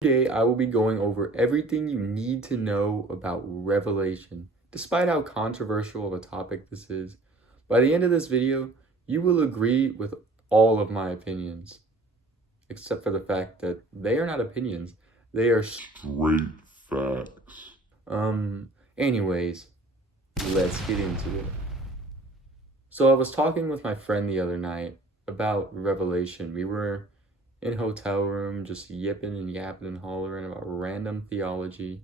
Today, I will be going over everything you need to know about Revelation. Despite how controversial of a topic this is, by the end of this video, you will agree with all of my opinions, except for the fact that they are not opinions, they are straight facts. Anyways, let's get into it. So I was talking with my friend the other night about Revelation. We were in a hotel room just yipping and yapping and hollering about random theology.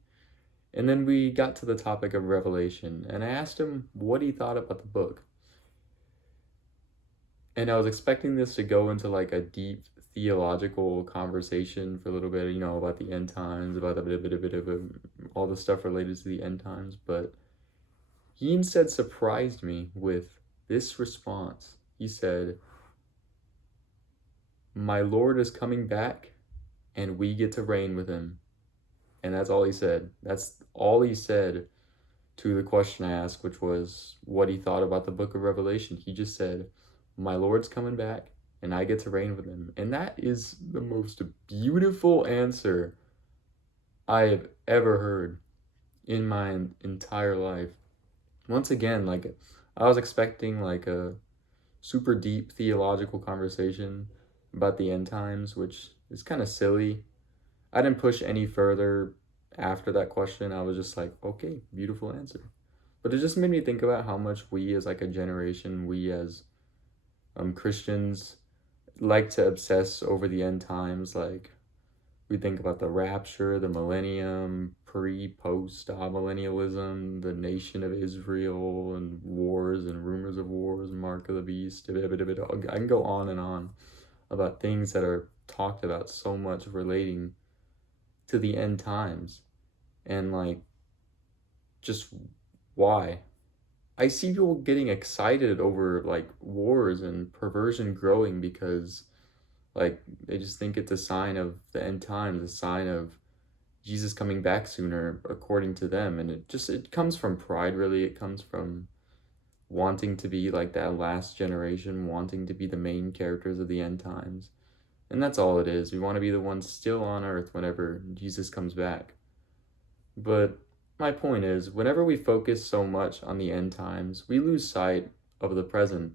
And then we got to the topic of Revelation, and I asked him what he thought about the book. And I was expecting this to go into like a deep theological conversation for a little bit, about the end times, about a bit of all the stuff related to the end times. But he instead surprised me with this response. He said, "My Lord is coming back, and we get to reign with him." And that's all he said. That's all he said to the question I asked, which was what he thought about the book of Revelation. He just said, "My Lord's coming back, and I get to reign with him." And that is the most beautiful answer I have ever heard in my entire life. Once again, like, I was expecting like a super deep theological conversation about the end times, which is kind of silly. I didn't push any further after that question. I was just like, okay, beautiful answer. But it just made me think about how much we as like a generation, we as Christians like to obsess over the end times. Like, we think about the rapture, the millennium, post millennialism, the nation of Israel, and wars and rumors of wars, mark of the beast. I can go on and on about things that are talked about so much relating to the end times, and like, just why. I see people getting excited over like wars and perversion growing because like they just think it's a sign of the end times, a sign of Jesus coming back sooner according to them. And it comes from pride, really. It comes from wanting to be like that last generation, wanting to be the main characters of the end times. And that's all it is. We want to be the ones still on earth whenever Jesus comes back. But my point is, whenever we focus so much on the end times, we lose sight of the present.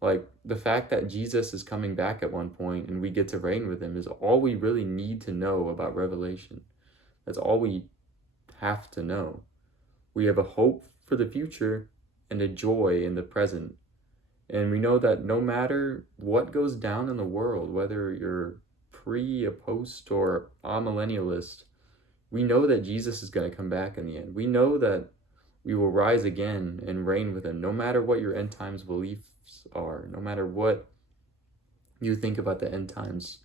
Like, the fact that Jesus is coming back at one point and we get to reign with him is all we really need to know about Revelation. That's all we have to know. We have a hope for the future and a joy in the present. And we know that no matter what goes down in the world, whether you're a post, or amillennialist, we know that Jesus is going to come back in the end. We know that we will rise again and reign with him, no matter what your end times beliefs are, no matter what you think about the end times.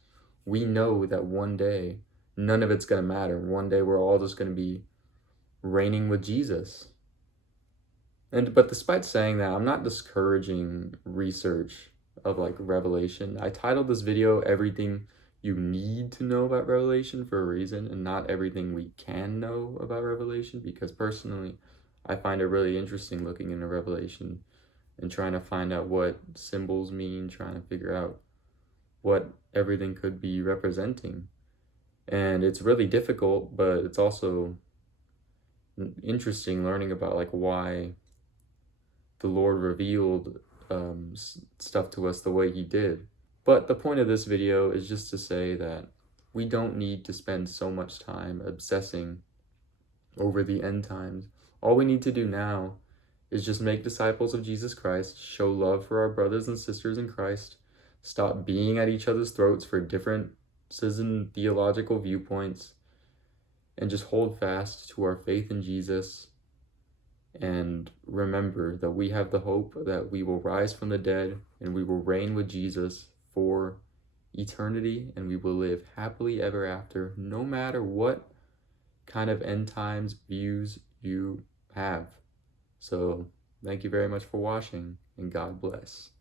We know that one day, none of it's going to matter. One day, we're all just going to be reigning with Jesus. But despite saying that, I'm not discouraging research of like Revelation. I titled this video "Everything You Need to Know About Revelation" for a reason, and not everything we can know about Revelation, because personally, I find it really interesting looking into Revelation and trying to find out what symbols mean, trying to figure out what everything could be representing. And it's really difficult, but it's also interesting learning about like why the Lord revealed stuff to us the way he did. But the point of this video is just to say that we don't need to spend so much time obsessing over the end times. All we need to do now is just make disciples of Jesus Christ, show love for our brothers and sisters in Christ, stop being at each other's throats for differences in theological viewpoints, and just hold fast to our faith in Jesus. And remember that we have the hope that we will rise from the dead and we will reign with Jesus for eternity, and we will live happily ever after, no matter what kind of end times views you have. So thank you very much for watching, and God bless.